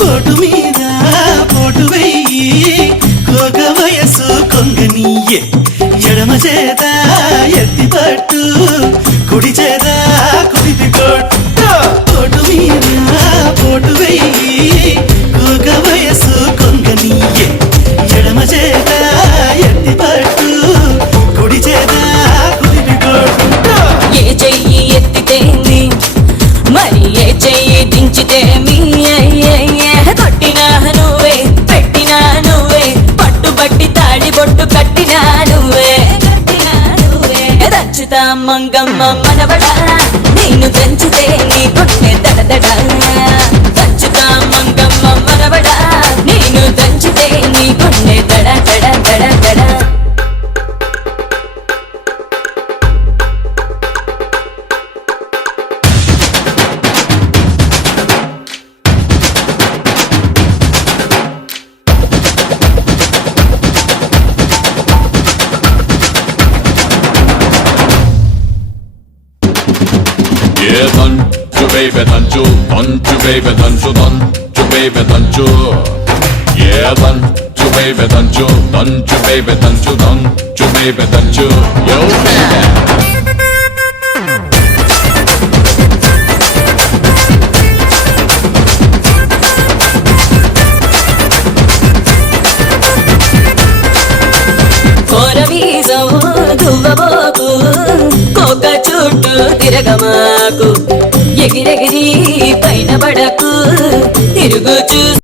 పోటు మీద పోటు వెయ్యి కోక వయసు కొంగనీయే ఎడమ చేత ఎత్తి పట్టు కుడి చేత కుడిపి కొట్టు పోటు మీద పోటు వెయ్యి కోక వయసు కొంగనీయే ఎడమ చేత ఎత్తి పట్టు కుడి చేత కుడిపి కొట్టు ఏ చెయ్యి ఎత్తితేంది మరి ఏ చెయ్యి దించితేమి కొట్టినా నువ్వే పెట్టినా నువ్వే పట్టుబట్టి తాడి బొట్టు కట్టినా నువ్వే దంచుతా మంగమ్మ మనవడా నిన్ను దంచితే నీ గుండె దడదడా దంచుతా మంగమ్మ మనవడా నిన్ను దంచితే నీ గుండె దడ దడ దడ దడ Yeah, danchu baby danchu, danchu baby danchu, danchu baby danchu. Yeah, danchu baby danchu, danchu baby danchu, danchu baby danchu. Yo baby. కోరవీసము దువ్వబోకు కోక చుట్టూ తిరగమాకు ఎగిరెగిరి పైన పడకు తిరుగు చూ